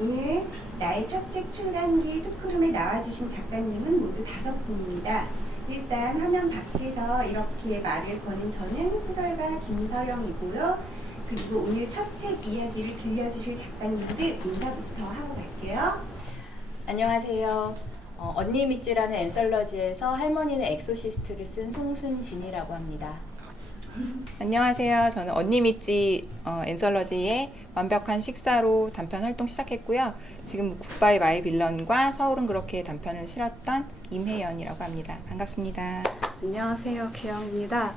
오늘 나의 첫 책 출간기 토크룸에 나와주신 작가님은 모두 5분입니다. 일단 화면 밖에서 이렇게 말을 거는 저는 소설가 김서영이고요. 그리고 오늘 첫 책 이야기를 들려주실 작가님들 인사부터 하고 갈게요. 안녕하세요. 언니 밑지라는 앤설러지에서 할머니는 엑소시스트를 쓴 송순진이라고 합니다. 안녕하세요. 저는 언니 밑지 앤설러지의 완벽한 식사로 단편 활동 시작했고요. 지금 굿바이 마이 빌런과 서울은 그렇게 단편을 실었던 임혜연이라고 합니다. 반갑습니다. 안녕하세요. 기영입니다.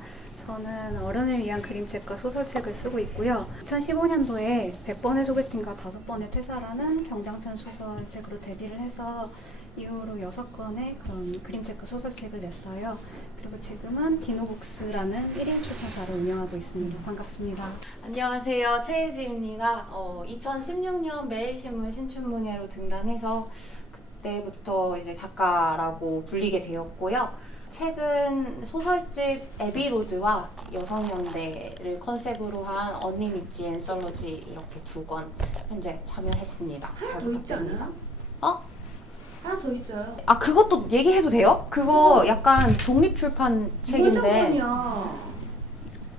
저는 어른을 위한 그림책과 소설책을 쓰고 있고요. 2015년도에 100번의 소개팅과 5번의 퇴사라는 경장편 소설책으로 데뷔를 해서 이후로 6권의 그런 그림책과 소설책을 냈어요. 그리고 지금은 디노북스라는 1인 출판사를 운영하고 있습니다. 반갑습니다. 안녕하세요. 최혜지입니다. 2016년 매일신문 신춘문예로 등단해서 그때부터 이제 작가라고 불리게 되었고요. 최근 소설집 에비로드와 여성연대를 컨셉으로 한 언니 밑지 앤설러지 이렇게 2권 현재 참여했습니다. 하나 더 있지 않나? 하나 더 있어요. 아, 그것도 얘기해도 돼요? 그거 약간 독립출판 책인데. 무슨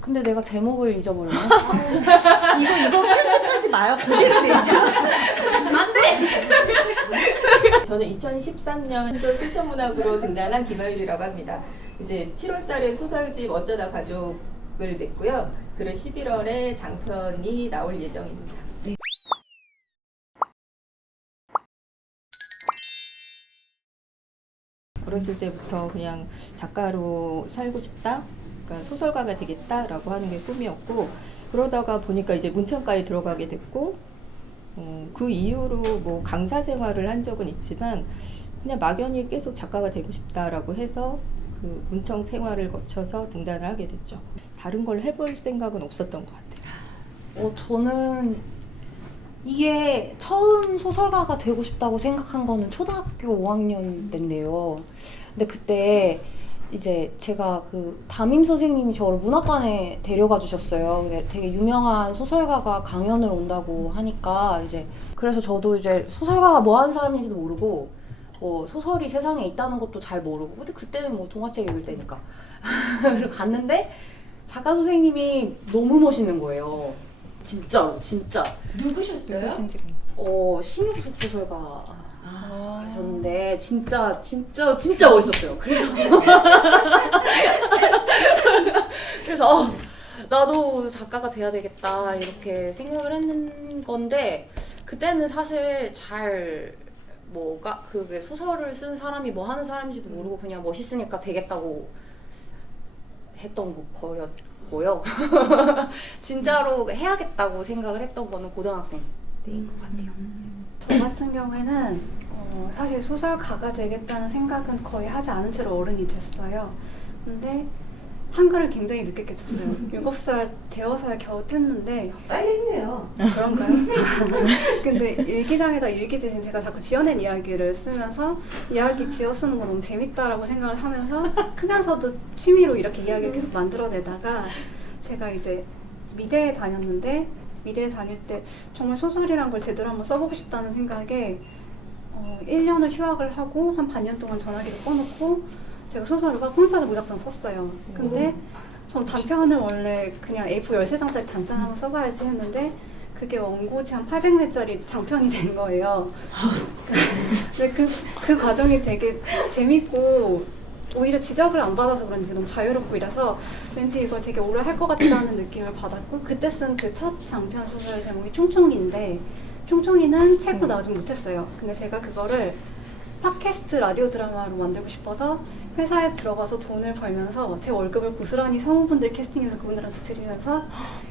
근데 내가 제목을 잊어버렸네. 이거 편집하지 마요. 그대로 내죠. 저는 2013년도 신천문학으로 등단한 김하율이라고 합니다. 이제 7월달에 소설집 어쩌다 가족을 냈고요. 그리고 11월에 장편이 나올 예정입니다. 어렸을 때부터 그냥 작가로 살고 싶다, 그러니까 소설가가 되겠다라고 하는 게 꿈이었고, 그러다가 보니까 이제 문천과에 들어가게 됐고, 그 이후로 뭐 강사 생활을 한 적은 있지만 그냥 막연히 계속 작가가 되고 싶다라고 해서 그 문청 생활을 거쳐서 등단을 하게 됐죠. 다른 걸 해볼 생각은 없었던 것 같아요. 저는 이게 처음 소설가가 되고 싶다고 생각한 거는 초등학교 5학년 때인데요. 근데 그때 이제 제가 그 담임 선생님이 저를 문학관에 데려가 주셨어요. 되게 유명한 소설가가 강연을 온다고 하니까 이제 그래서 저도 이제 소설가가 뭐 하는 사람인지도 모르고 소설이 세상에 있다는 것도 잘 모르고 근데 그때는 뭐 동화책 읽을 때니까 그리고 갔는데 작가 선생님이 너무 멋있는 거예요. 진짜 누구셨어요? 누구신지. 신용숙 소설가 하셨는데 진짜 멋있었어요. 그래서 나도 작가가 돼야 되겠다 이렇게 생각을 했는 건데 그때는 사실 잘 그게 소설을 쓴 사람이 뭐 하는 사람인지도 모르고 그냥 멋있으니까 되겠다고 했던 거였고요. 진짜로 해야겠다고 생각을 했던 거는 고등학생 때인 것 같아요. 저 같은 경우에는 사실 소설가가 되겠다는 생각은 거의 하지 않은 채로 어른이 됐어요. 근데 한글을 굉장히 늦게 깨쳤어요. 7살 되어서야 겨우 뗐는데 빨리 했네요. 그런가요? 근데 일기장에다 일기 대신 제가 자꾸 지어낸 이야기를 쓰면서 이야기 지어 쓰는 거 너무 재밌다라고 생각을 하면서 크면서도 취미로 이렇게 이야기를 계속 만들어내다가 제가 이제 미대에 다녔는데 미대에 다닐 때 정말 소설이란 걸 제대로 한번 써보고 싶다는 생각에 1년을 휴학을 하고 한 반년 동안 전화기를 꺼놓고 제가 소설을 막 공짜로 무작정 썼어요. 근데 전 단편을 원래 그냥 A4 13장짜리 단편 하나 써봐야지 했는데 그게 원고지 한 800매짜리 장편이 된 거예요. 근데 그 과정이 되게 재밌고 오히려 지적을 안 받아서 그런지 너무 자유롭고 이래서 왠지 이걸 되게 오래 할 것 같다는 느낌을 받았고 그때 쓴 그 첫 장편 소설 제목이 총총이인데 총총이는 책도 나오지 못했어요. 근데 제가 그거를 팟캐스트 라디오 드라마로 만들고 싶어서 회사에 들어가서 돈을 벌면서 제 월급을 고스란히 성우분들 캐스팅해서 그분들한테 드리면서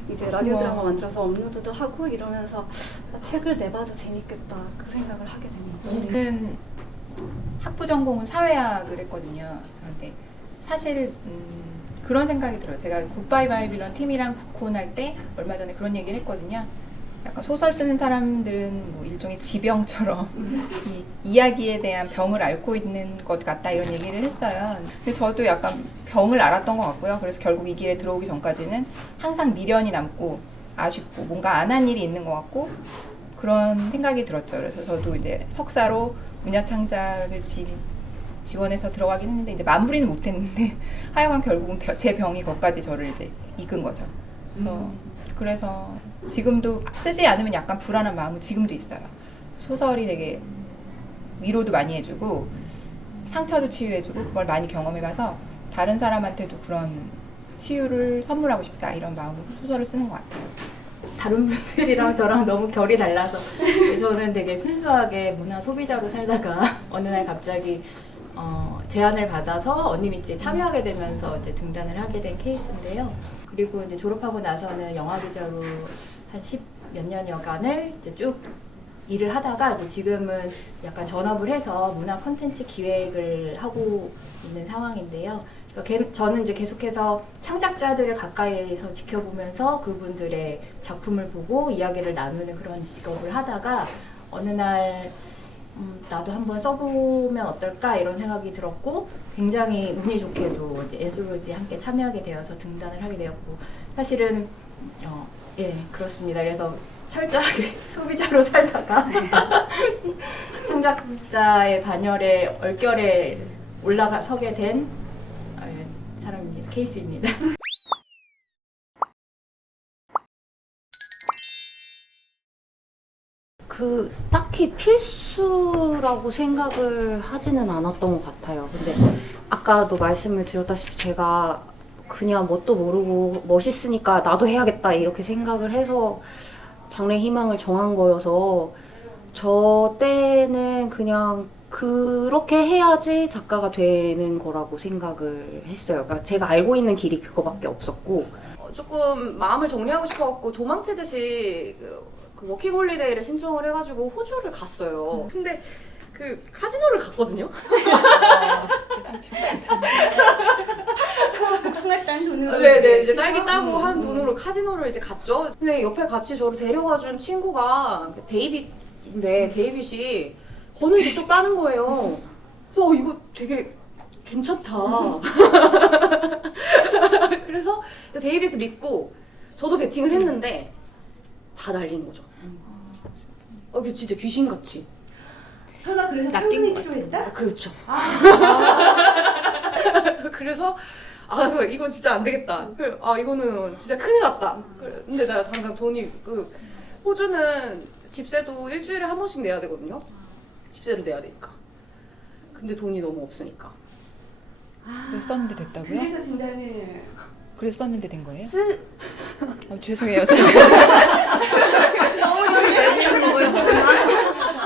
이제 라디오 드라마 만들어서 업로드도 하고 이러면서 책을 내봐도 재밌겠다 그 생각을 하게 됩니다. 저는 학부 전공은 사회학을 했거든요. 근데 사실 그런 생각이 들어요. 제가 굿바이 마이 빌런 팀이랑 북콘 할 때 얼마 전에 그런 얘기를 했거든요. 약간 소설 쓰는 사람들은 뭐 일종의 지병처럼 이 이야기에 대한 병을 앓고 있는 것 같다 이런 얘기를 했어요. 근데 저도 약간 병을 앓았던 것 같고요. 그래서 결국 이 길에 들어오기 전까지는 항상 미련이 남고 아쉽고 뭔가 안 한 일이 있는 것 같고 그런 생각이 들었죠. 그래서 저도 이제 석사로 문야창작을 지원해서 들어가긴 했는데 이제 마무리는 못했는데 하여간 결국은 제 병이 거기까지 저를 이제 이끈 거죠. 그래서 지금도 쓰지 않으면 약간 불안한 마음은 지금도 있어요. 소설이 되게 위로도 많이 해주고 상처도 치유해주고 그걸 많이 경험해봐서 다른 사람한테도 그런 치유를 선물하고 싶다 이런 마음으로 소설을 쓰는 것 같아요. 다른 분들이랑 저랑 너무 결이 달라서 저는 되게 순수하게 문화 소비자로 살다가 어느 날 갑자기 제안을 받아서 언니미치에 참여하게 되면서 이제 등단을 하게 된 케이스인데요. 그리고 이제 졸업하고 나서는 영화 기자로 한 10몇 년여간을 이제 쭉 일을 하다가 이제 지금은 약간 전업을 해서 문화 콘텐츠 기획을 하고 있는 상황인데요. 그래서 저는 이제 계속해서 창작자들을 가까이에서 지켜보면서 그분들의 작품을 보고 이야기를 나누는 그런 직업을 하다가 어느 날 나도 한번 써보면 어떨까 이런 생각이 들었고 굉장히 운이 좋게도 이제 에즈로지 함께 참여하게 되어서 등단을 하게 되었고 사실은 예 그렇습니다. 그래서 철저하게 소비자로 살다가 창작자의 반열에 얼결에 올라서게 된 사람입니다. 케이스입니다. 딱히 필수라고 생각을 하지는 않았던 것 같아요. 근데 아까도 말씀을 드렸다시피 제가 그냥 뭣도 모르고 멋있으니까 나도 해야겠다 이렇게 생각을 해서 장래 희망을 정한 거여서 저 때는 그냥 그렇게 해야지 작가가 되는 거라고 생각을 했어요. 그러니까 제가 알고 있는 길이 그거밖에 없었고 조금 마음을 정리하고 싶어갖고 도망치듯이 그 워킹홀리데이를 신청을 해가지고 호주를 갔어요. 근데 그 카지노를 갔거든요. 복숭아 딴 돈으로. 네네 이제 딸기 따고 한 돈으로 카지노를 이제 갔죠. 근데 옆에 같이 저를 데려가준 친구가 데이빗인데 데이빗이 거는 저쪽 따는 거예요. 그래서 이거 되게 괜찮다. 그래서 데이빗을 믿고 저도 베팅을 했는데 다 날린 거죠. 이게 진짜 귀신같이. 설마 그래서 낚인 상금이 것 필요했다? 그렇죠. 그래서 이거 진짜 안 되겠다. 이거는 진짜 큰일 났다. 근데 나 당장 돈이 호주는 집세도 일주일에 한 번씩 내야 되거든요. 집세를 내야 되니까. 근데 돈이 너무 없으니까. 그래서 썼는데 됐다고요? 그래서 등단을. 그래서 썼는데 된 거예요? 쓰 죄송해요.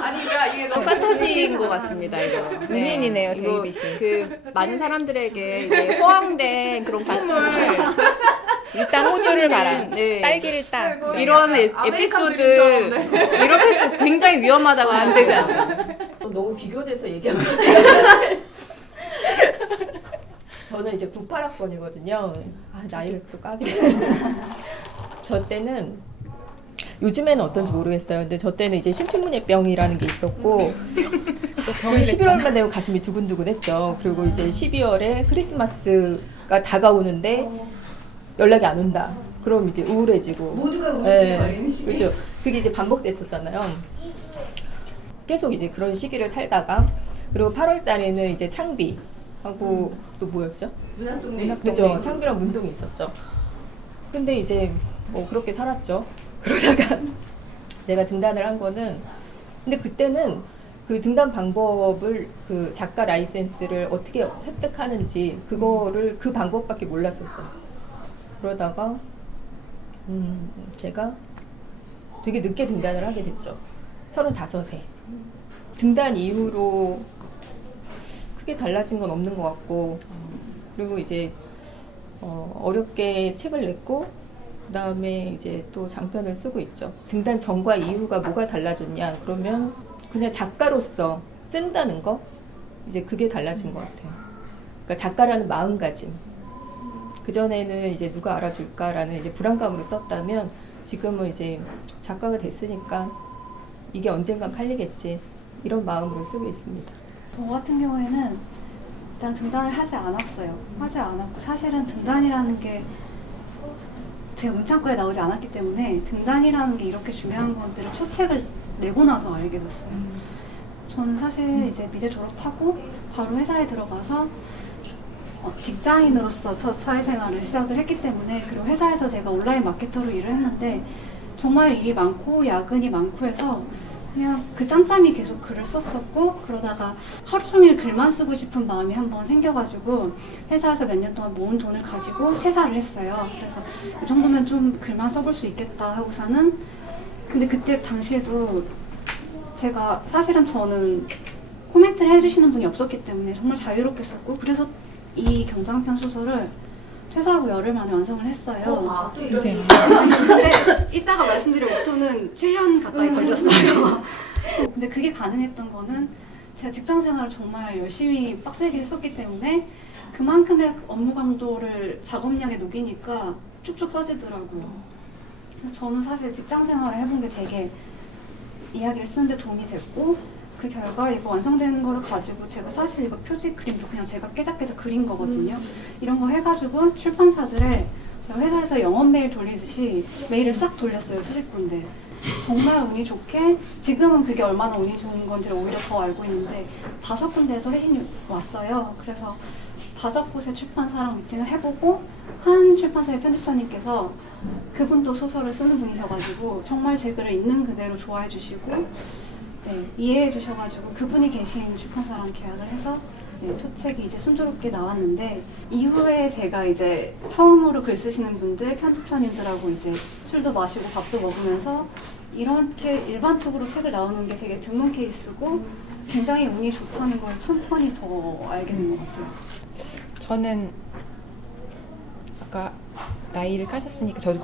아니 그러니까 이게 너무 판타지인 것 같습니다. 이거 은인이네요, 이거 데이빗이. 그 많은 사람들에게 이제 호황된 그런 작품을 일단 호주를 가라. 네. 딸기를 따. 이런 에피소드 이런 에피소드 굉장히 위험하다고 안 되잖아요. 너무 비교돼서 얘기하고 싶어요. 저는 이제 98학번이거든요. 나이를 또 까비네. 저 때는 요즘에는 어떤지 모르겠어요. 근데 저 때는 이제 신춘문예병이라는 게 있었고 그 11월만 되면 가슴이 두근두근했죠. 그리고 이제 12월에 크리스마스가 다가오는데 연락이 안 온다. 그럼 이제 우울해지고 모두가 우울증에 걸리는 시기. 그렇죠. 그게 이제 반복됐었잖아요. 계속 이제 그런 시기를 살다가 그리고 8월 달에는 이제 창비하고 또 뭐였죠? 문학동네. 그죠. 창비랑 문동이 있었죠. 근데 이제 뭐 그렇게 살았죠. 그러다가 내가 등단을 한 거는 근데 그때는 그 등단 방법을 그 작가 라이센스를 어떻게 획득하는지 그거를 그 방법밖에 몰랐었어요. 그러다가 제가 되게 늦게 등단을 하게 됐죠. 35세. 등단 이후로 크게 달라진 건 없는 것 같고 그리고 이제 어렵게 책을 냈고 그 다음에 이제 또 장편을 쓰고 있죠. 등단 전과 이후가 뭐가 달라졌냐 그러면 그냥 작가로서 쓴다는 거 이제 그게 달라진 것 같아요. 그러니까 작가라는 마음가짐. 그전에는 이제 누가 알아줄까라는 이제 불안감으로 썼다면 지금은 이제 작가가 됐으니까 이게 언젠간 팔리겠지 이런 마음으로 쓰고 있습니다. 저 같은 경우에는 일단 등단을 하지 않았어요. 하지 않았고 사실은 등단이라는 게 제 문창과에 나오지 않았기 때문에 등단이라는 게 이렇게 중요한 건지를 첫 책을 내고 나서 알게 됐어요. 저는 사실 이제 미대 졸업하고 바로 회사에 들어가서 직장인으로서 첫 사회생활을 시작을 했기 때문에, 그리고 회사에서 제가 온라인 마케터로 일을 했는데 정말 일이 많고 야근이 많고 해서 그냥 그 짬짬이 계속 글을 썼었고, 그러다가 하루 종일 글만 쓰고 싶은 마음이 한번 생겨가지고 회사에서 몇 년 동안 모은 돈을 가지고 퇴사를 했어요. 그래서 이 정도면 좀 글만 써볼 수 있겠다 하고서는, 근데 그때 당시에도 제가 사실은 저는 코멘트를 해주시는 분이 없었기 때문에 정말 자유롭게 썼고, 그래서 이 경장편 소설을 퇴사하고 열흘 만에 완성을 했어요. 근데 이따가 말씀드릴 목표는 7년 가까이 걸렸어요. 근데 그게 가능했던 거는 제가 직장 생활을 정말 열심히 빡세게 했었기 때문에 그만큼의 업무 강도를 작업량에 녹이니까 쭉쭉 써지더라고요. 그래서 저는 사실 직장 생활을 해본 게 되게 이야기를 쓰는데 도움이 됐고, 그 결과 이거 완성된 거를 가지고 제가 사실 이거 표지 그림도 그냥 제가 깨작깨작 그린 거거든요. 이런 거 해가지고 출판사들에 제가 회사에서 영업 메일 돌리듯이 메일을 싹 돌렸어요. 수십 군데. 정말 운이 좋게, 지금은 그게 얼마나 운이 좋은 건지를 오히려 더 알고 있는데 5군데에서 회신이 왔어요. 그래서 5곳의 출판사랑 미팅을 해보고, 한 출판사의 편집자님께서, 그분도 소설을 쓰는 분이셔가지고 정말 제 글을 있는 그대로 좋아해 주시고 이해해 주셔가지고 그분이 계신 출판사랑 계약을 해서 첫 책이 이제 순조롭게 나왔는데, 이후에 제가 이제 처음으로 글 쓰시는 분들, 편집자님들하고 이제 술도 마시고 밥도 먹으면서 이렇게 일반적으로 책을 나오는 게 되게 드문 케이스고 굉장히 운이 좋다는 걸 천천히 더 알게 된 것 같아요. 저는 아까 나이를 까셨으니까 저도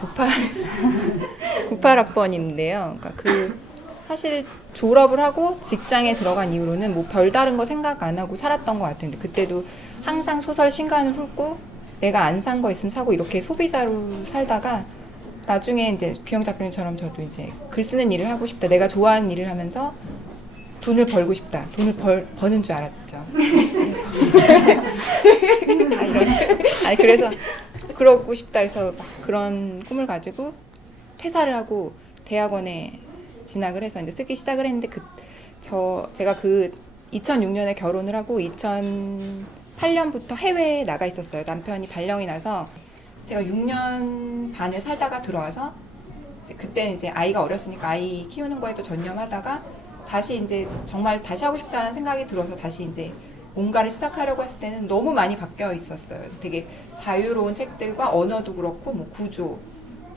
98학번인데요. 그러니까 사실 졸업을 하고 직장에 들어간 이후로는 뭐 별다른 거 생각 안 하고 살았던 것 같은데, 그때도 항상 소설 신간을 훑고 내가 안 산 거 있으면 사고 이렇게 소비자로 살다가 나중에 이제 규영 작가님처럼 저도 이제 글 쓰는 일을 하고 싶다, 내가 좋아하는 일을 하면서 돈을 벌고 싶다, 돈을 버는 줄 알았죠. 그래서 그러고 싶다 해서 막 그런 꿈을 가지고 퇴사를 하고 대학원에 진학을 해서 이제 쓰기 시작을 했는데, 제가 2006년에 결혼을 하고 2008년부터 해외에 나가 있었어요. 남편이 발령이 나서 제가 6년 반을 살다가 들어와서, 그때는 이제 아이가 어렸으니까 아이 키우는 거에도 전념하다가 다시 이제 정말 다시 하고 싶다는 생각이 들어서 다시 이제 뭔가를 시작하려고 했을 때는 너무 많이 바뀌어 있었어요. 되게 자유로운 책들과 언어도 그렇고 뭐 구조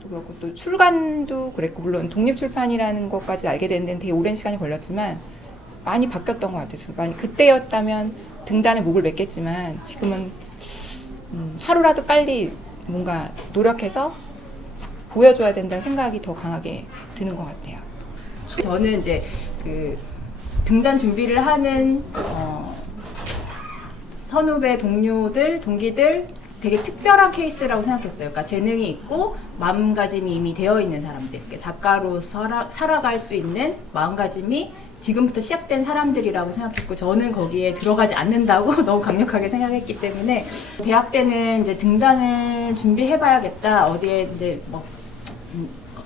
그렇고 또 출간도 그랬고, 물론 독립출판이라는 것까지 알게 된 데는 되게 오랜 시간이 걸렸지만 많이 바뀌었던 것 같아요. 그때였다면 등단에 목을 맸겠지만 지금은 하루라도 빨리 뭔가 노력해서 보여줘야 된다는 생각이 더 강하게 드는 것 같아요. 저는 이제 그 등단 준비를 하는 선후배 동료들, 동기들 되게 특별한 케이스라고 생각했어요. 그러니까 재능이 있고 마음가짐이 이미 되어 있는 사람들, 작가로 살아갈 수 있는 마음가짐이 지금부터 시작된 사람들이라고 생각했고, 저는 거기에 들어가지 않는다고 너무 강력하게 생각했기 때문에 대학 때는 이제 등단을 준비해봐야겠다, 어디에 이제 뭐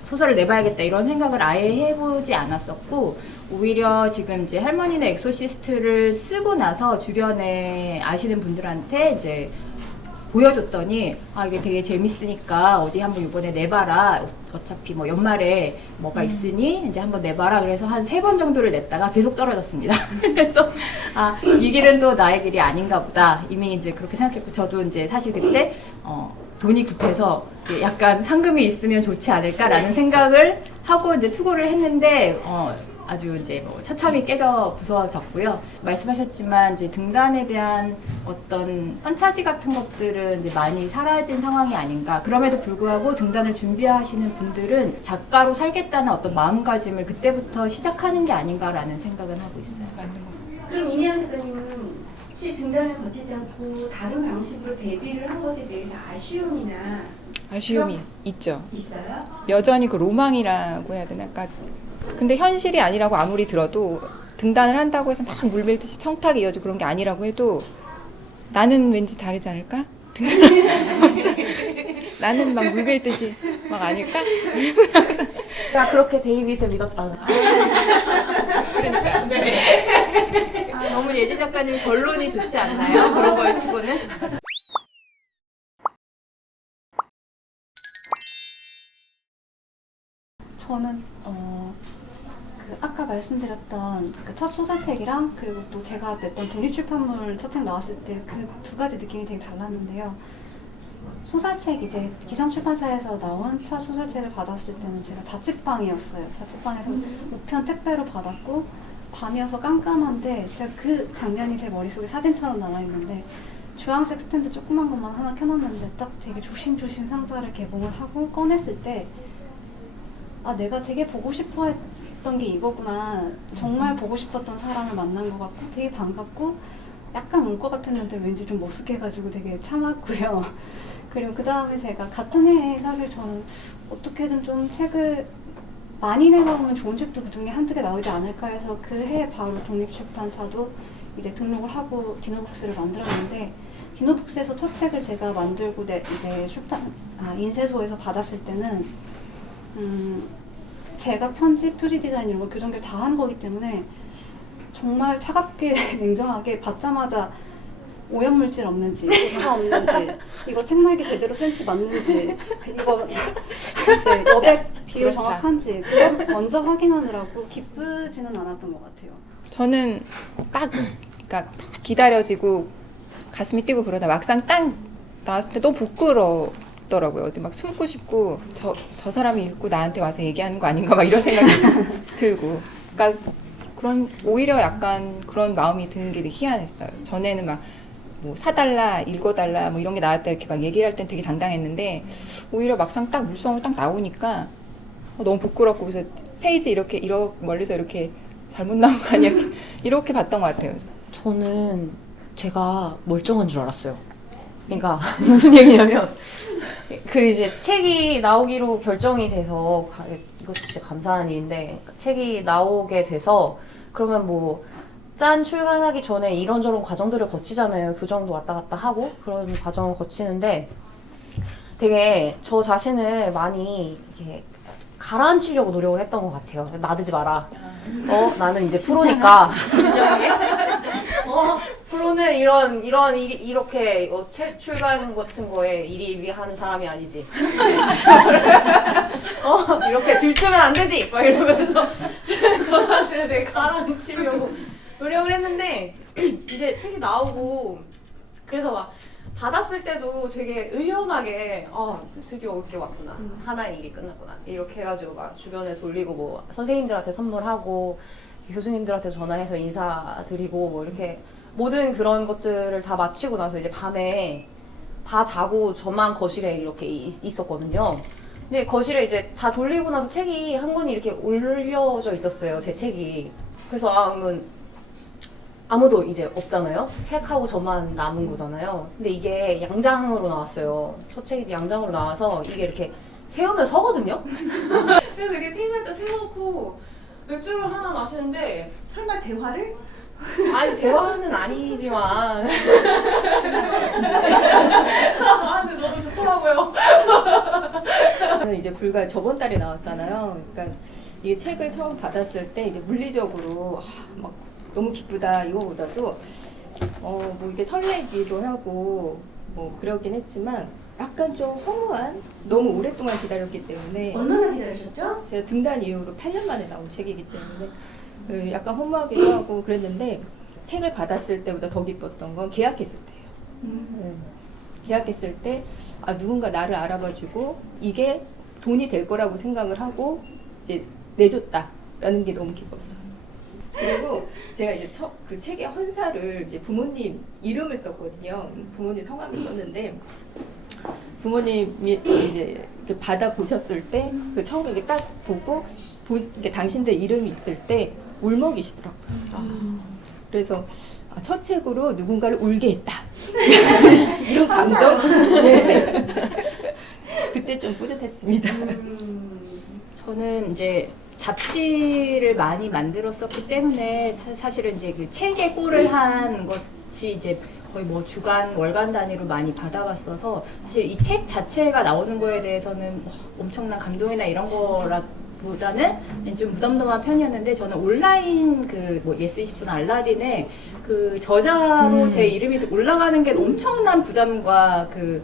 소설을 내봐야겠다 이런 생각을 아예 해보지 않았었고, 오히려 지금 이제 할머니네 엑소시스트를 쓰고 나서 주변에 아시는 분들한테 이제 보여줬더니 이게 되게 재밌으니까 어디 한번 이번에 내봐라, 어차피 뭐 연말에 뭐가 있으니 이제 한번 내봐라. 그래서 한 3번 정도를 냈다가 계속 떨어졌습니다. 그래서 이 길은 또 나의 길이 아닌가 보다, 이미 이제 그렇게 생각했고, 저도 이제 사실 그때 돈이 급해서 약간 상금이 있으면 좋지 않을까라는 생각을 하고 이제 투고를 했는데 아주 이제 뭐 처참히 깨져 부서졌고요. 말씀하셨지만 이제 등단에 대한 어떤 판타지 같은 것들은 이제 많이 사라진 상황이 아닌가. 그럼에도 불구하고 등단을 준비하시는 분들은 작가로 살겠다는 어떤 마음가짐을 그때부터 시작하는 게 아닌가라는 생각은 하고 있어요. 맞는 거. 그럼 이내영 작가님은 혹시 등단을 거치지 않고 다른 방식으로 데뷔를 한 것에 대해서 아쉬움이 있죠. 있어요? 여전히 그 로망이라고 해야 되나? 그러니까 근데 현실이 아니라고 아무리 들어도, 등단을 한다고 해서 막 물밀듯이 청탁이 이어지고 그런 게 아니라고 해도 나는 왠지 다르지 않을까? 나는 막 물밀듯이 막 아닐까? 제가 그렇게 데이빗을 믿었다가 그러니까. 아, 너무 예지 작가님 결론이 좋지 않나요? 그런 걸 치고는. 저는 그 아까 말씀드렸던 그 첫 소설책이랑 그리고 또 제가 냈던 독립출판물 첫 책 나왔을 때 그 두 가지 느낌이 되게 달랐는데요. 소설책 이제 기성출판사에서 나온 첫 소설책을 받았을 때는 제가 자취방이었어요. 자취방에서 우편 택배로 받았고 밤이어서 깜깜한데 제가 그 장면이 제 머릿속에 사진처럼 남아있는데 주황색 스탠드 조그만 것만 하나 켜놨는데 딱 되게 조심조심 상자를 개봉을 하고 꺼냈을 때 아, 내가 되게 보고 싶어 했던 게 이거구나. 정말 보고 싶었던 사람을 만난 것 같고 되게 반갑고 약간 울 것 같았는데 왠지 좀 머쓱해가지고 되게 참았고요. 그리고 그 다음에 제가 같은 해에 사실 저는 어떻게든 좀 책을 많이 내가보면 좋은 책도 그 중에 한두 개 나오지 않을까 해서 그 해에 바로 독립출판사도 이제 등록을 하고 디노북스를 만들었는데 디노북스에서 첫 책을 제가 만들고 이제 인쇄소에서 받았을 때는 제가 편집, 표지 디자인 이런 거 교정들 다 하는 거기 때문에 정말 차갑게 냉정하게 받자마자 오염물질 없는지, 뭐가 없는지, 이거 책날개 제대로 센치 맞는지, 이거 네, 여백 비율 그렇다. 정확한지 그걸 먼저 확인하느라고 기쁘지는 않았던 것 같아요. 저는 그러니까 기다려지고 가슴이 뛰고 그러다 막상 딱 나왔을 때 너무 부끄럽더라고요. 어디 막 숨고 싶고 저 사람이 읽고 나한테 와서 얘기하는 거 아닌가 막 이런 생각이 들고. 그러니까 오히려 약간 그런 마음이 드는 게 되게 희한했어요. 전에는 막 뭐 사달라, 읽어달라 뭐 이런 게 나왔다 이렇게 막 얘기를 할 땐 되게 당당했는데 오히려 막상 딱 물성으로 딱 나오니까 너무 부끄럽고 그래서 페이지 이렇게 멀리서 이렇게 잘못 나온 거 아니야 이렇게 봤던 것 같아요. 저는 제가 멀쩡한 줄 알았어요. 그러니까 무슨 얘기냐면 그 이제 책이 나오기로 결정이 돼서 이것도 진짜 감사한 일인데 책이 나오게 돼서 그러면 뭐 짠 출간하기 전에 이런저런 과정들을 거치잖아요. 교정도 왔다 갔다 하고 그런 과정을 거치는데 되게 저 자신을 많이 이렇게 가라앉히려고 노력을 했던 것 같아요. 나대지 마라. 나는 이제 프로니까. 프로는 이런 이렇게 책 출간 같은 거에 일일이 하는 사람이 아니지. 이렇게 들뜨면 안 되지. 막 이러면서 저 자신을 되게 가라앉히려고 노력을 했는데 이제 책이 나오고 그래서 막 받았을 때도 되게 의연하게 드디어 올 게 왔구나. 하나의 일이 끝났구나. 이렇게 해가지고 막 주변에 돌리고 뭐 선생님들한테 선물하고 교수님들한테 전화해서 인사드리고 뭐 이렇게 모든 그런 것들을 다 마치고 나서 이제 밤에 다 자고 저만 거실에 이렇게 있었거든요. 근데 거실에 이제 다 돌리고 나서 책이 한 권이 이렇게 올려져 있었어요. 제 책이. 그래서 그러면 아무도 이제 없잖아요. 책하고 저만 남은 거잖아요. 근데 이게 양장으로 나왔어요. 첫 책이 양장으로 나와서 이게 이렇게 세우면 서거든요. 그래서 이렇게 테이블에다 세워놓고 맥주를 하나 마시는데 설마 대화를? 아니 대화는 아니지만 근데 너무 좋더라고요. 이제 불과 저번 달에 나왔잖아요. 그러니까 이 책을 처음 받았을 때 이제 물리적으로 막 너무 기쁘다 이거보다도 뭐 이게 설레기도 하고 뭐 그러긴 했지만 약간 좀 허무한 너무 오랫동안 기다렸기 때문에 얼마나 기다리셨죠? 제가 등단 이후로 8년 만에 나온 책이기 때문에 약간 허무하기도 하고 그랬는데 책을 받았을 때보다 더 기뻤던 건 계약했을 때예요. 계약했을 때 누군가 나를 알아봐주고 이게 돈이 될 거라고 생각을 하고 이제 내줬다라는 게 너무 기뻤어요. 그리고 제가 이제 그 책의 헌사를 이제 부모님 이름을 썼거든요. 부모님 성함을 썼는데 부모님이 이제 이렇게 받아 보셨을 때 그 처음에 이렇게 딱 보고 이렇게 당신들 이름이 있을 때 울먹이시더라고요. 그래서 첫 책으로 누군가를 울게 했다. 이런 감동. 네. 그때 좀 뿌듯했습니다. 저는 이제 잡지를 많이 만들었었기 때문에 사실은 이제 그 책에 꼴을 한 것이 이제 거의 뭐 주간, 월간 단위로 많이 받아봤어서 사실 이 책 자체가 나오는 거에 대해서는 뭐 엄청난 감동이나 이런 거보다는 좀 무덤덤한 편이었는데 저는 온라인 그 뭐 예스24나 알라딘에 그 저자로 제 이름이 올라가는 게 엄청난 부담과 그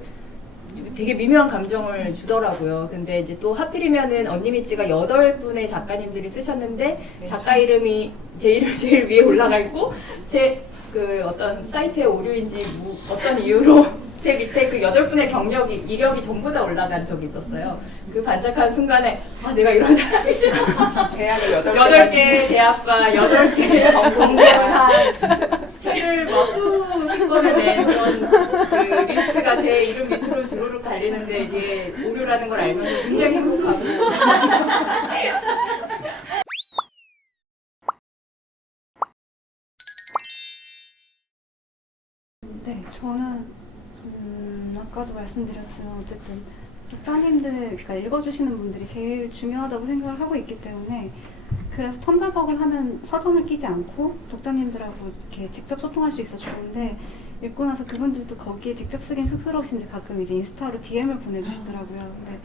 되게 미묘한 감정을 주더라고요. 근데 이제 또 하필이면은 언니미찌가 8분의 작가님들이 쓰셨는데 작가 이름이 제 이름 제일 위에 올라가 있고 제 그 어떤 사이트의 오류인지 뭐 어떤 이유로 제 밑에 그 8분의 경력이 이력이 전부 다 올라간 적이 있었어요. 그 반짝한 순간에 아 내가 이런 사람이구나. 대학을 8개 대학과 8개 전공을 한 책을 뭐 수십 권을 낸 그런 그 리스트가 제 이름 밑으로 주르륵 달리는데 이게 오류라는 걸 알면서 굉장히 행복하고 네, 저는 아까도 말씀드렸지만 어쨌든 독자님들, 그러니까 읽어주시는 분들이 제일 중요하다고 생각을 하고 있기 때문에 그래서 텀블벅을 하면 서점을 끼지 않고 독자님들하고 이렇게 직접 소통할 수 있어 좋은데 읽고 나서 그분들도 거기에 직접 쓰긴 쑥스러우신지 가끔 이제 인스타로 DM을 보내주시더라고요. 근데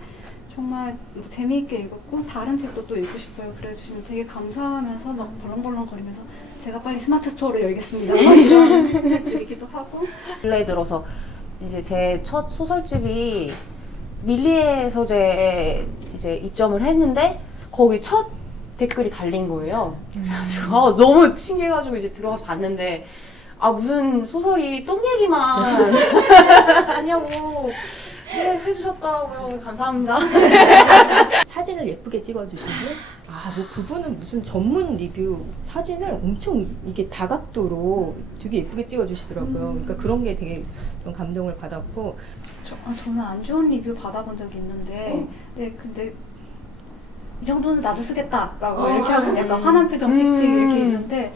정말 뭐 재미있게 읽었고 다른 책도 또 읽고 싶어요 그래주시면 되게 감사하면서 막 벌렁벌렁거리면서 제가 빨리 스마트 스토어를 열겠습니다 막 이런 생각을 드리기도 하고. 근래 들어서 이제 제 첫 소설집이 밀리의 서재에 이제 입점을 했는데 거기 첫 댓글이 달린 거예요. 그래가지고 너무 신기해가지고 이제 들어가서 봤는데 무슨 소설이 똥 얘기만 하냐고 해주셨더라고요. 감사합니다. 사진을 예쁘게 찍어주시고 뭐 그분은 무슨 전문 리뷰 사진을 엄청 이게 다각도로 되게 예쁘게 찍어주시더라고요. 그러니까 그런 게 되게 좀 감동을 받았고 저는 안 좋은 리뷰 받아본 적이 있는데 네, 근데 이 정도는 나도 쓰겠다라고 이렇게 하고 약간 화난 표정 띡띡 이렇게 있는데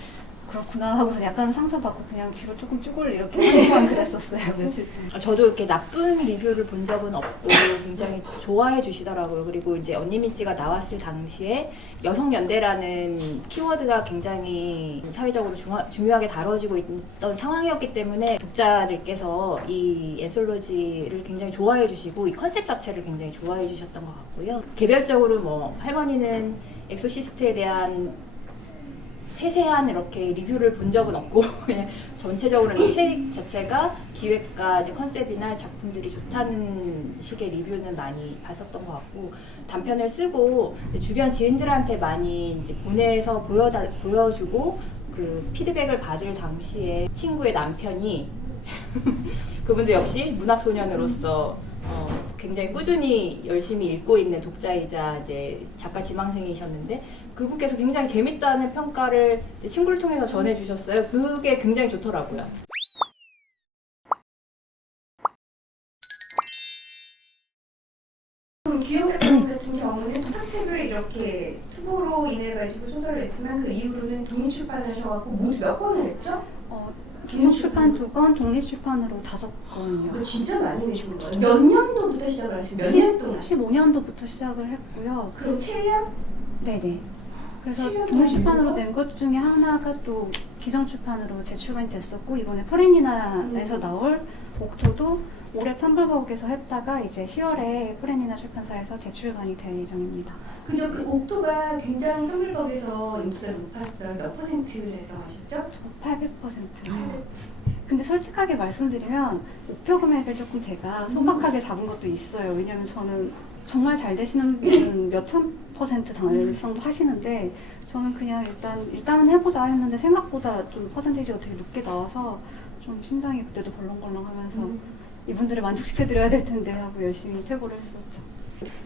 그렇구나 하고서 약간 상처받고 그냥 뒤로 조금 쭈글 이렇게 하고만 그랬었어요. 며칠. 저도 이렇게 나쁜 리뷰를 본 적은 없고 굉장히 좋아해 주시더라고요. 그리고 이제 언니미찌가 나왔을 당시에 여성연대라는 키워드가 굉장히 사회적으로 중요하게 다뤄지고 있던 상황이었기 때문에 독자들께서 이 엔솔로지를 굉장히 좋아해 주시고 이 컨셉 자체를 굉장히 좋아해 주셨던 것 같고요. 개별적으로 뭐 할머니는 엑소시스트에 대한 세세한 이렇게 리뷰를 본 적은 없고 그냥 전체적으로 책 자체가 기획과 이제 컨셉이나 작품들이 좋다는 식의 리뷰는 많이 봤었던 것 같고 단편을 쓰고 주변 지인들한테 많이 이제 보내서 보여주고 그 피드백을 받을 당시에 친구의 남편이 그분도 역시 문학소년으로서 굉장히 꾸준히 열심히 읽고 있는 독자이자 이제 작가 지망생이셨는데 그분께서 굉장히 재밌다는 평가를 친구를 통해서 전해주셨어요. 그게 굉장히 좋더라고요. 기영 작가님 같은 경우는 첫 책을 이렇게 투고로 인해 가지고 소설을 냈지만 그 이후로는 독립출판을 하셔갖고 모두 몇 권을 냈죠? 기성출판 2권, 독립출판으로 5권이요. 진짜 많이 내신 거예요. 몇 년도부터 시작을 하시고 몇 년 동안? 15년도부터 시작을 했고요. 그럼 7년? 네네. 그래서 7년 독립출판으로 동안 낸 것 중에 하나가 또 기성출판으로 재출간이 됐었고 이번에 포레니나에서 나올 옥토도 올해 텀블벅에서 했다가 이제 10월에 포레니나 출판사에서 재출간이 될 예정입니다. 그죠? 그 옥토가 굉장히 텀블벅에서 인기가 높았어요. 몇 %에서 하셨죠? 800%. 근데 솔직하게 말씀드리면 목표 금액을 조금 제가 소박하게 잡은 것도 있어요. 왜냐면 저는 정말 잘 되시는 분은 몇천 % 달성도 하시는데 저는 그냥 일단은 해보자 했는데 생각보다 좀 퍼센테이지가 되게 높게 나와서 좀 심장이 그때도 벌렁벌렁하면서 이분들을 만족시켜드려야 될 텐데 하고 열심히 퇴고를 했었죠.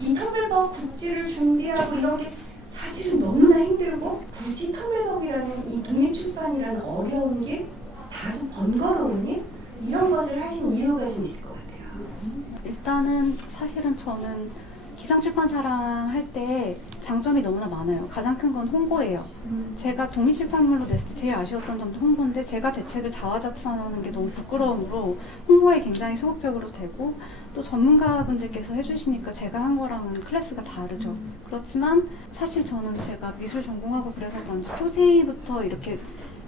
이 텀블벅 굿즈를 준비하고 이런 게 사실은 너무나 힘들고 굳이 텀블벅이라는 이 독립출판이라는 어려운 게 다소 번거로운 일? 이런 것을 하신 이유가 좀 있을 것 같아요. 일단은 사실은 저는 기상출판사랑 할 때 장점이 너무나 많아요. 가장 큰 건 홍보예요. 제가 독립출판물로 냈을 때 제일 아쉬웠던 점도 홍보인데 제가 제 책을 자화자찬하는 게 너무 부끄러움으로 홍보에 굉장히 소극적으로 되고 또 전문가분들께서 해주시니까 제가 한 거랑은 클래스가 다르죠. 그렇지만 사실 저는 제가 미술 전공하고 그래서 그런지 표지부터 이렇게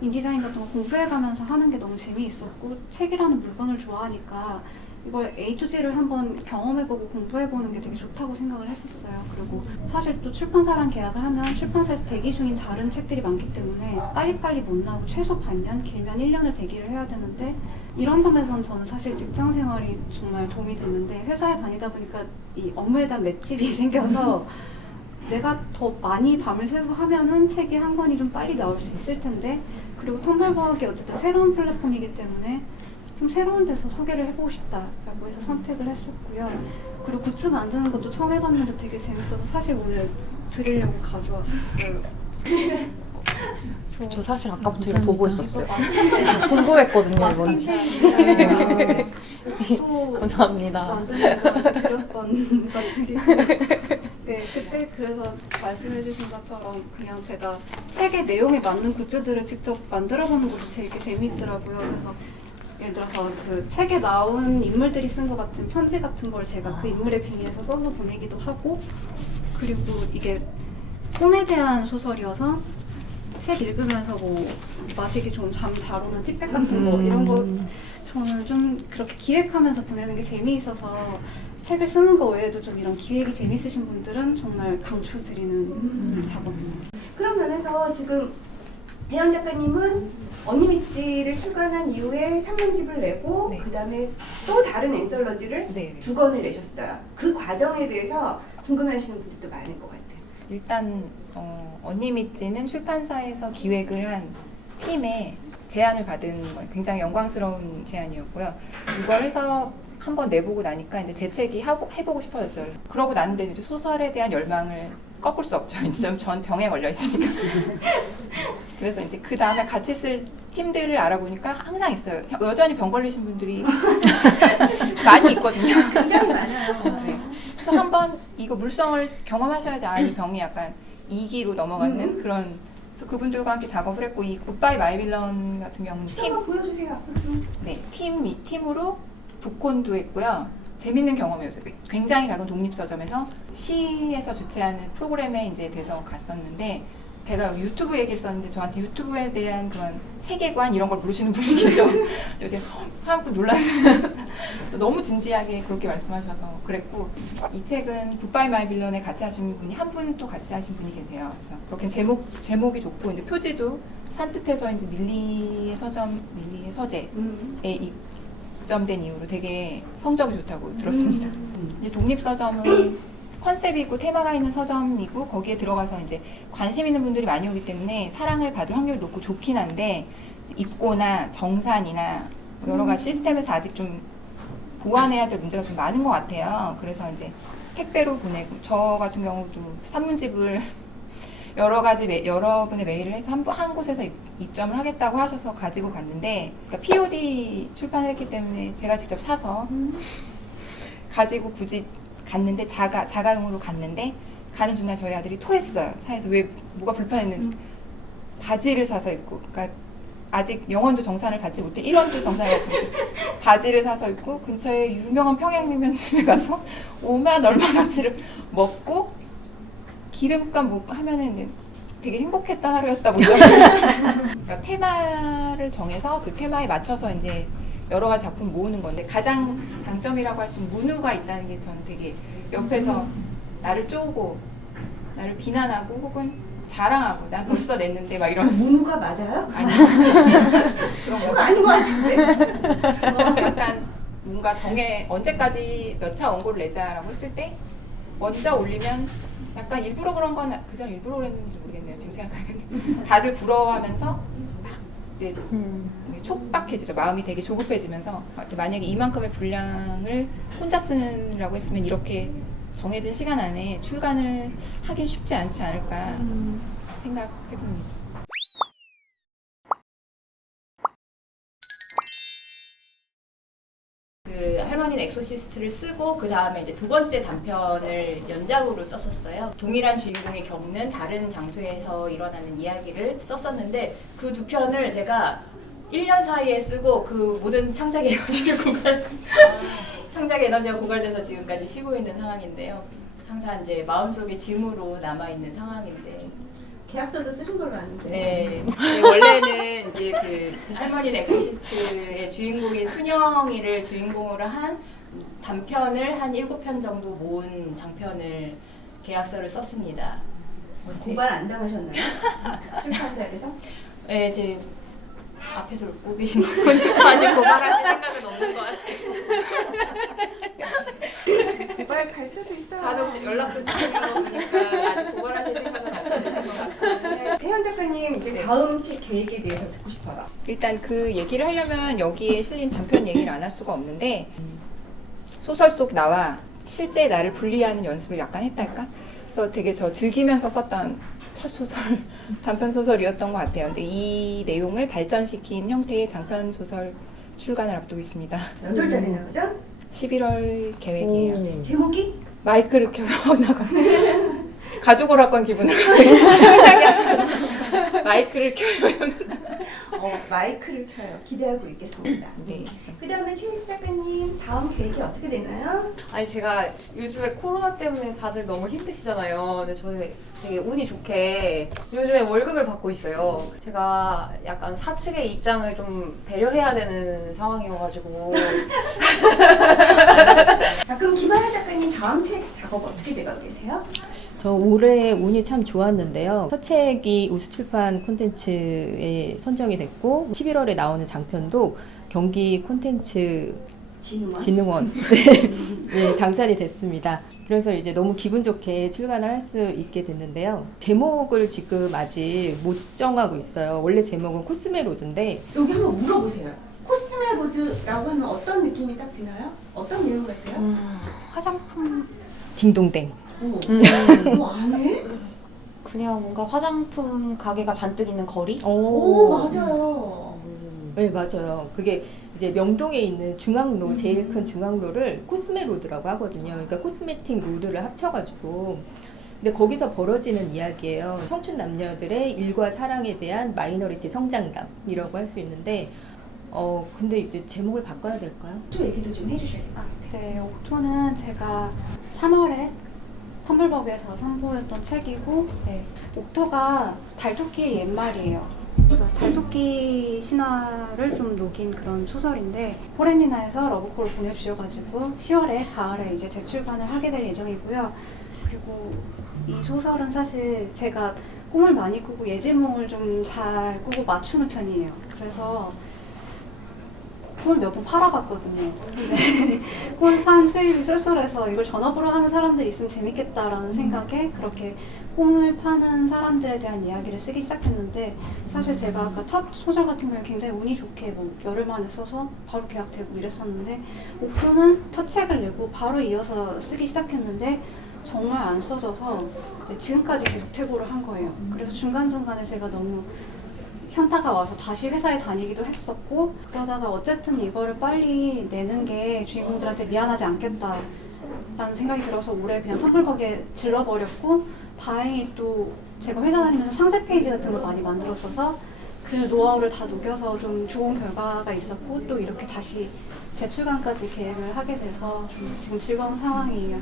인디자인 같은 거 공부해가면서 하는 게 너무 재미있었고 책이라는 물건을 좋아하니까 이걸 A to G를 한번 경험해보고 공부해보는 게 되게 좋다고 생각을 했었어요. 그리고 사실 또 출판사랑 계약을 하면 출판사에서 대기 중인 다른 책들이 많기 때문에 빨리빨리 못 나오고 최소 반년, 길면 1년을 대기를 해야 되는데 이런 점에서는 저는 사실 직장 생활이 정말 도움이 됐는데 회사에 다니다 보니까 이 업무에 대한 맷집이 생겨서 내가 더 많이 밤을 새서 하면은 책이 한 권이 좀 빨리 나올 수 있을 텐데 그리고 텀블벅이 어쨌든 새로운 플랫폼이기 때문에 좀 새로운 데서 소개를 해보고 싶다라고 해서 선택을 했었고요. 그리고 굿즈 만드는 것도 처음 해봤는데 되게 재밌어서 사실 오늘 드리려고 가져왔어요. 저 사실 아까부터 이거 보고 있었어요. 궁금했거든요, 뭔지. 또 감사합니다. 만드는 거 드렸던 것들이 네, 그때 그래서 말씀해주신 것처럼 그냥 제가 책의 내용에 맞는 굿즈들을 직접 만들어보는 것도 되게 재미있더라고요. 그래서 예를 들어서 그 책에 나온 인물들이 쓴 것 같은 편지 같은 걸 제가 그 인물에 빙의해서 써서 보내기도 하고 그리고 이게 꿈에 대한 소설이어서 책 읽으면서 뭐 마시기 좋은 잠 잘 오는 팁백 같은 거 이런 거 저는 좀 그렇게 기획하면서 보내는 게 재미있어서 책을 쓰는 거 외에도 좀 이런 기획이 재미있으신 분들은 정말 강추드리는 작업입니다. 그런 면에서 지금 혜연 작가님은 언니 밑지를 출간한 이후에 3년집을 내고 네. 그다음에 또 다른 앤솔러지를 네. 2권을 내셨어요. 그 과정에 대해서 궁금해하시는 분들도 많을 것 같아요. 일단 언니 밑지는 출판사에서 기획을 한 팀에 제안을 받은 건 굉장히 영광스러운 제안이었고요. 이걸 해서 한번 내보고 나니까 이제 제 책이 해보고 싶어졌죠. 그래서 그러고 나는데 이제 소설에 대한 열망을 꺾을 수 없죠. 이제 전 병에 걸려 있으니까. 그래서 이제 그 다음에 같이 쓸 팀들을 알아보니까 항상 있어요. 여전히 병 걸리신 분들이 많이 있거든요. 굉장히 많아요. 네. 그래서 한번 이거 물성을 경험하셔야지 이 병이 약간 2기로 넘어가는 그런. 그래서 그분들과 함께 작업을 했고 이 굿바이 마이 빌런 같은 경우는 한번 보여주세요. 팀으로 북콘도 했고요. 재밌는 경험이었어요. 굉장히 작은 독립서점에서 시에서 주최하는 프로그램에 이제 돼서 갔었는데 제가 유튜브 얘기를 썼는데 저한테 유튜브에 대한 그런 세계관 이런 걸 물으시는 분이 계셔. 이제 한번 놀랐어요. 너무 진지하게 그렇게 말씀하셔서 그랬고 이 책은 굿바이 마이 빌런에 같이 하신 분이 한 분 또 같이 하신 분이 계세요. 그래서 그렇게 제목이 좋고 이제 표지도 산뜻해서 이제 밀리의 서재에 입점된 이후로 되게 성적이 좋다고 들었습니다. 이제 독립서점은 컨셉이 있고 테마가 있는 서점이고 거기에 들어가서 이제 관심 있는 분들이 많이 오기 때문에 사랑을 받을 확률이 높고 좋긴 한데 입고나 정산이나 여러 가지 시스템에서 아직 좀 보완해야 될 문제가 좀 많은 것 같아요. 그래서 이제 택배로 보내고 저 같은 경우도 산문집을 여러분의 메일을 해서 한 곳에서 입점을 하겠다고 하셔서 가지고 갔는데 그러니까 POD 출판을 했기 때문에 제가 직접 사서 가지고 굳이 갔는데 자가용으로 갔는데 가는 중간에 저희 아들이 토했어요. 차에서 왜 뭐가 불편했는지 바지를 사서 입고 그러니까 아직 영원도 정산을 받지 못해 1원도 정산을 받지 못해 바지를 사서 입고 근처에 유명한 평양냉면집에 가서 5만 얼마나치를 먹고 기름값 먹고 하면은 되게 행복했던 하루였다 보죠. 그러니까 테마를 정해서 그 테마에 맞춰서 이제 여러 가지 작품 모으는 건데 가장 장점이라고 할 수 있는 문우가 있다는 게 저는 되게 옆에서 나를 쪼고 나를 비난하고 혹은 자랑하고 난 벌써 냈는데 막 이런 문우가 맞아요? 아니 그런 거 아닌 것 같은데. 약간 뭔가 언제까지 몇 차 원고를 내자라고 했을 때 먼저 올리면 약간 일부러 그런 건 그 사람 일부러 그랬는지 모르겠네요. 지금 생각하면 다들 부러워하면서 막 이제 촉박해지죠. 마음이 되게 조급해지면서 만약에 이만큼의 분량을 혼자 쓰느라고 했으면 이렇게 정해진 시간 안에 출간을 하긴 쉽지 않지 않을까 생각해봅니다. 그 헬머닌 엑소시스트를 쓰고 그 다음에 이제 두 번째 단편을 연작으로 썼었어요. 동일한 주인공이 겪는 다른 장소에서 일어나는 이야기를 썼었는데 그 두 편을 제가 1년 사이에 쓰고 그 모든 창작의 에너지를 창작의 에너지가 고갈돼서 지금까지 쉬고 있는 상황인데요. 항상 이제 마음속에 짐으로 남아 있는 상황인데. 계약서도 쓰신 걸로 아는데. 네. 원래는 이제 그 할머니 엑소시스트의 주인공인 순영이를 주인공으로 한 단편을 한 7편 정도 모은 장편을 계약서를 썼습니다. 고발 안 당하셨나요? 출판사에서? 네, 제 앞에서 웃고 계신 거 보니까 아직 고발하실 생각은 없는 것 같아요. 고발 갈 수도 있어요. 간혹 연락도 주시는 거 보니까 아직 고발하실 생각은 안 되신 것 같아요. 태연 작가님 이제 다음 책 계획에 대해서 듣고 싶어요. 일단 그 얘기를 하려면 여기에 실린 단편 얘기를 안 할 수가 없는데 소설 속 나와 실제 나를 분리하는 연습을 약간 했달까? 그래서 되게 저 즐기면서 썼던 첫 소설, 단편 소설이었던 것 같아요. 근데 이 내용을 발전시킨 형태의 장편 소설 출간을 앞두고 있습니다. 몇 월달에 나오죠? 11월 계획이에요. 제목이? 마이크를 켜요 나가면 가족 오락관 기분으로 생각이 안 나요. 마이크를 켜요. 마이크를 켜요. 기대하고 있겠습니다. 네. 그 다음에 최민수 작가님 다음 계획이 어떻게 되나요? 아니 제가 요즘에 코로나 때문에 다들 너무 힘드시잖아요. 근데 저는 되게 운이 좋게 요즘에 월급을 받고 있어요. 제가 약간 사측의 입장을 좀 배려해야 되는 상황이어가지고 자, 그럼 김하나 작가님 다음 책 작업 어떻게 돼가고 계세요? 저 올해 운이 참 좋았는데요. 첫 책이 우수출판 콘텐츠에 선정이 됐고 11월에 나오는 장편도 경기 콘텐츠 진흥원 네, 당선이 됐습니다. 그래서 이제 너무 기분 좋게 출간을 할 수 있게 됐는데요. 제목을 지금 아직 못 정하고 있어요. 원래 제목은 코스메로드인데 여기 한번 물어보세요. 코스메로드라고 하면 어떤 느낌이 딱 드나요? 어떤 내용 같아요? 화장품 딩동댕. 어머, 안 해? 그냥 뭔가 화장품 가게가 잔뜩 있는 거리? 오, 맞아요. 네, 맞아요. 그게 이제 명동에 있는 중앙로, 제일 큰 중앙로를 코스메로드라고 하거든요. 그러니까 코스메틱 로드를 합쳐가지고. 근데 거기서 벌어지는 이야기예요. 청춘 남녀들의 일과 사랑에 대한 마이너리티 성장담이라고 할 수 있는데, 근데 이제 제목을 바꿔야 될까요? 또 얘기도 좀 해주셔야 돼요. 네, 옥토는 제가 3월에 선불법에서 선보였던 책이고, 네, 옥토가 달토끼의 옛말이에요. 그래서 달토끼 신화를 좀 녹인 그런 소설인데 포렌니나에서 러브콜을 보내주셔가지고 10월에 가을에 이제 재출간을 하게 될 예정이고요. 그리고 이 소설은 사실 제가 꿈을 많이 꾸고 예제몽을 좀 잘 꾸고 맞추는 편이에요. 그래서 꿈을 몇 번 팔아봤거든요. 근데 꿈을 판 수입이 쏠쏠해서 이걸 전업으로 하는 사람들이 있으면 재밌겠다라는 생각에 그렇게 꿈을 파는 사람들에 대한 이야기를 쓰기 시작했는데 사실 제가 아까 첫 소설 같은 경우에 굉장히 운이 좋게 뭐 열흘 만에 써서 바로 계약되고 이랬었는데 옥토는 첫 책을 내고 바로 이어서 쓰기 시작했는데 정말 안 써져서 지금까지 계속 퇴고를 한 거예요. 그래서 중간중간에 제가 너무 현타가 와서 다시 회사에 다니기도 했었고 그러다가 어쨌든 이거를 빨리 내는 게 주인공들한테 미안하지 않겠다라는 생각이 들어서 올해 그냥 선불법에 질러버렸고 다행히 또 제가 회사 다니면서 상세 페이지 같은 걸 많이 만들었어서 그 노하우를 다 녹여서 좀 좋은 결과가 있었고 또 이렇게 다시 재출간까지 계획을 하게 돼서 좀 지금 즐거운 상황이에요.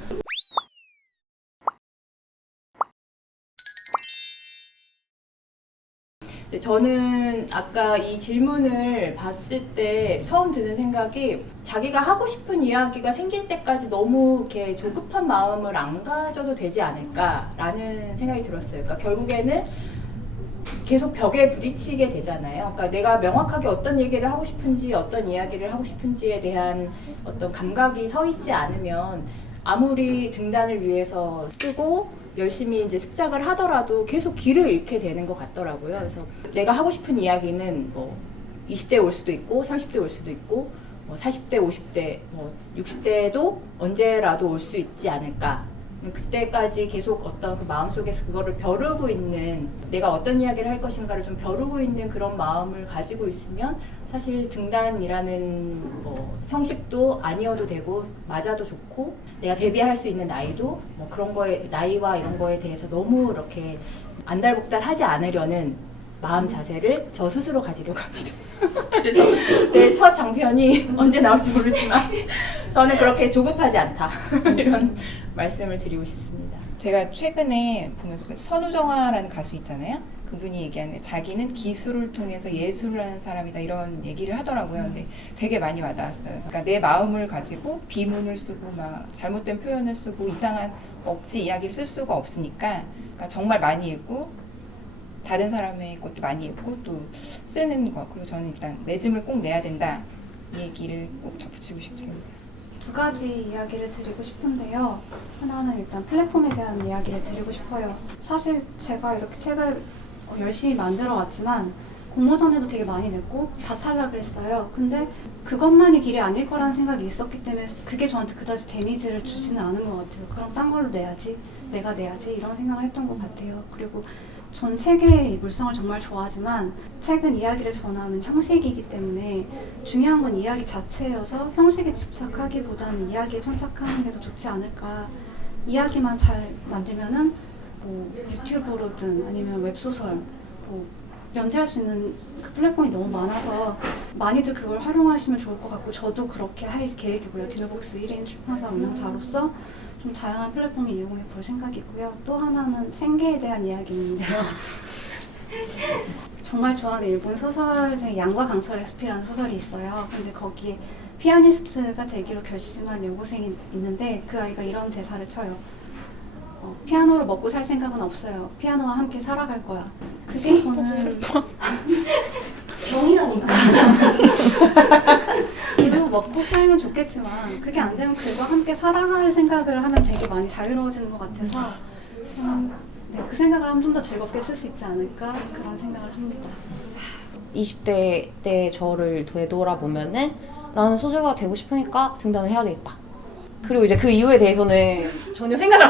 저는 아까 이 질문을 봤을 때 처음 드는 생각이 자기가 하고 싶은 이야기가 생길 때까지 너무 이렇게 조급한 마음을 안 가져도 되지 않을까라는 생각이 들었어요. 그러니까 결국에는 계속 벽에 부딪히게 되잖아요. 그러니까 내가 명확하게 어떤 얘기를 하고 싶은지 어떤 이야기를 하고 싶은지에 대한 어떤 감각이 서 있지 않으면 아무리 등단을 위해서 쓰고 열심히 이제 습작을 하더라도 계속 길을 잃게 되는 것 같더라고요. 그래서 내가 하고 싶은 이야기는 뭐 20대에 올 수도 있고 30대에 올 수도 있고 뭐 40대, 50대, 뭐 60대도 언제라도 올 수 있지 않을까 그때까지 계속 어떤 그 마음속에서 그거를 벼르고 있는, 내가 어떤 이야기를 할 것인가를 좀 벼르고 있는 그런 마음을 가지고 있으면 사실 등단이라는 뭐 형식도 아니어도 되고 맞아도 좋고, 내가 데뷔할 수 있는 나이도 뭐 그런 거에, 나이와 이런 거에 대해서 너무 이렇게 안달복달하지 않으려는 마음 자세를 저 스스로 가지려고 합니다. 그래서 제 첫 장편이 언제 나올지 모르지만 저는 그렇게 조급하지 않다 이런 말씀을 드리고 싶습니다. 제가 최근에 보면서 그 선우정아라는 가수 있잖아요. 그분이 얘기하는 자기는 기술을 통해서 예술을 하는 사람이다 이런 얘기를 하더라고요. 근데 되게 많이 와닿았어요. 그러니까 내 마음을 가지고 비문을 쓰고 막 잘못된 표현을 쓰고 이상한 억지 이야기를 쓸 수가 없으니까, 그러니까 정말 많이 읽고 다른 사람의 것도 많이 읽고 또 쓰는 거. 그리고 저는 일단 매짐을 꼭 내야 된다 이 얘기를 꼭 덧붙이고 싶습니다. 두 가지 이야기를 드리고 싶은데요. 하나는 일단 플랫폼에 대한 이야기를 드리고 싶어요. 사실 제가 이렇게 책을 열심히 만들어 왔지만 공모전에도 되게 많이 냈고 다 탈락을 했어요. 근데 그것만이 길이 아닐 거라는 생각이 있었기 때문에 그게 저한테 그다지 데미지를 주지는 않은 것 같아요. 그럼 딴 걸로 내야지, 내가 내야지 이런 생각을 했던 것 같아요. 그리고 전 책의 물성을 정말 좋아하지만 책은 이야기를 전하는 형식이기 때문에 중요한 건 이야기 자체여서 형식에 집착하기보다는 이야기에 천착하는 게 더 좋지 않을까. 이야기만 잘 만들면은 뭐 유튜브로든 아니면 웹소설 뭐 연재할 수 있는 그 플랫폼이 너무 많아서 많이들 그걸 활용하시면 좋을 것 같고, 저도 그렇게 할 계획이고요. 디노북스 1인 출판사 운영자로서 좀 다양한 플랫폼을 이용해 볼 생각이고요. 또 하나는 생계에 대한 이야기인데요. 정말 좋아하는 일본 소설 중에 양과 강철의 숲이라는 소설이 있어요. 근데 거기에 피아니스트가 되기로 결심한 여고생이 있는데 그 아이가 이런 대사를 쳐요. 피아노로 먹고 살 생각은 없어요. 피아노와 함께 살아갈 거야. 그게 저는 병이라니까. 그리고 먹고 살면 좋겠지만 그게 안 되면 글과 함께 살아갈 생각을 하면 되게 많이 자유로워지는 것 같아서 네, 그 생각을 하면 좀 더 즐겁게 쓸 수 있지 않을까 그런 생각을 합니다. 20대 때 저를 되돌아보면은 나는 소설가가 되고 싶으니까 등단을 해야 되겠다. 그리고 이제 그 이유에 대해서는 전혀 생각을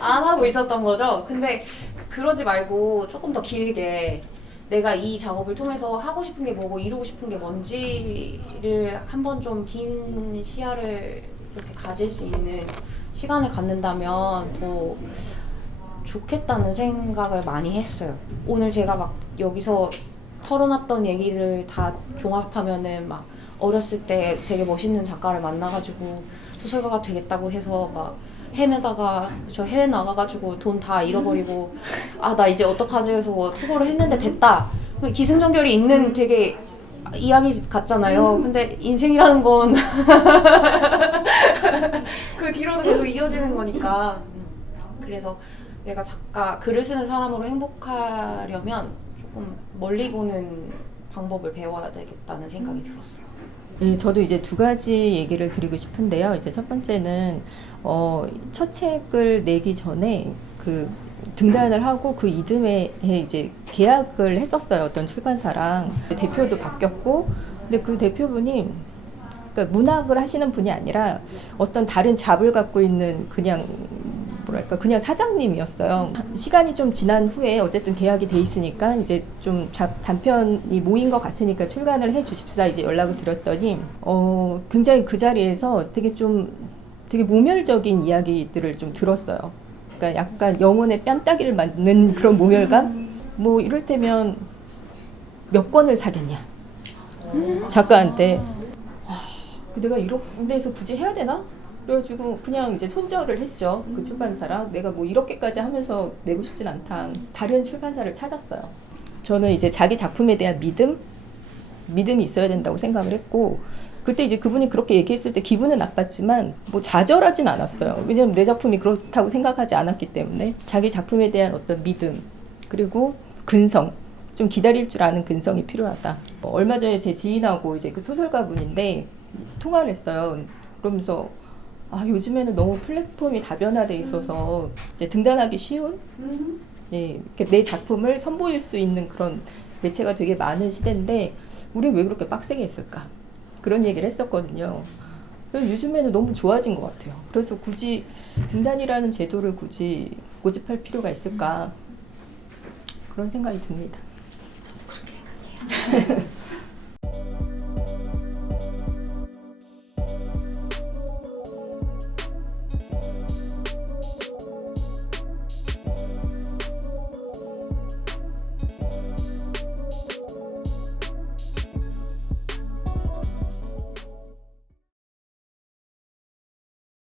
안 하고 있었던 거죠. 근데 그러지 말고 조금 더 길게 내가 이 작업을 통해서 하고 싶은 게 뭐고 이루고 싶은 게 뭔지를 한번 좀 긴 시야를 이렇게 가질 수 있는 시간을 갖는다면 더 좋겠다는 생각을 많이 했어요. 오늘 제가 막 여기서 털어놨던 얘기를 다 종합하면은 막 어렸을 때 되게 멋있는 작가를 만나가지고 소설가가 되겠다고 해서 막 헤매다가 저 해외 나가가지고 돈 다 잃어버리고 아 나 이제 어떡하지 해서 투고를 했는데 됐다. 기승전결이 있는 되게 이야기 같잖아요. 근데 인생이라는 건 그 뒤로도 계속 이어지는 거니까. 그래서 내가 작가, 글을 쓰는 사람으로 행복하려면 조금 멀리 보는 방법을 배워야 되겠다는 생각이 들었어요. 예, 저도 이제 두 가지 얘기를 드리고 싶은데요. 이제 첫 번째는 첫 책을 내기 전에 그 등단을 하고 그 이듬해 이제 계약을 했었어요. 어떤 출판사랑. 대표도 바뀌었고, 근데 그 대표분이 그러니까 문학을 하시는 분이 아니라 어떤 다른 잡을 갖고 있는 그냥 뭐랄까 그냥 사장님이었어요. 시간이 좀 지난 후에 어쨌든 계약이 돼 있으니까 이제 좀 단편이 모인 것 같으니까 출간을 해 주십사 이제 연락을 드렸더니 굉장히 그 자리에서 되게 모멸적인 이야기들을 좀 들었어요. 그러니까 약간 영혼의 뺨따기를 맞는 그런 모멸감? 뭐 이를테면 몇 권을 사겠냐 작가한테. 내가 이런 데서 굳이 해야 되나? 그래가지고 그냥 이제 손절을 했죠. 그 출판사랑. 내가 뭐 이렇게까지 하면서 내고 싶진 않다. 다른 출판사를 찾았어요. 저는 이제 자기 작품에 대한 믿음이 있어야 된다고 생각을 했고, 그때 이제 그분이 그렇게 얘기했을 때 기분은 나빴지만 뭐 좌절하진 않았어요. 왜냐면 내 작품이 그렇다고 생각하지 않았기 때문에. 자기 작품에 대한 어떤 믿음, 그리고 근성, 좀 기다릴 줄 아는 근성이 필요하다. 얼마 전에 제 지인하고 이제 그 소설가분인데 통화를 했어요. 그러면서 요즘에는 너무 플랫폼이 다변화돼 있어서 이제 등단하기 쉬운 예, 내 작품을 선보일 수 있는 그런 매체가 되게 많은 시대인데 우리 왜 그렇게 빡세게 했을까? 그런 얘기를 했었거든요. 요즘에는 너무 좋아진 것 같아요. 그래서 굳이 등단이라는 제도를 굳이 고집할 필요가 있을까 그런 생각이 듭니다. 그렇게 생각해요.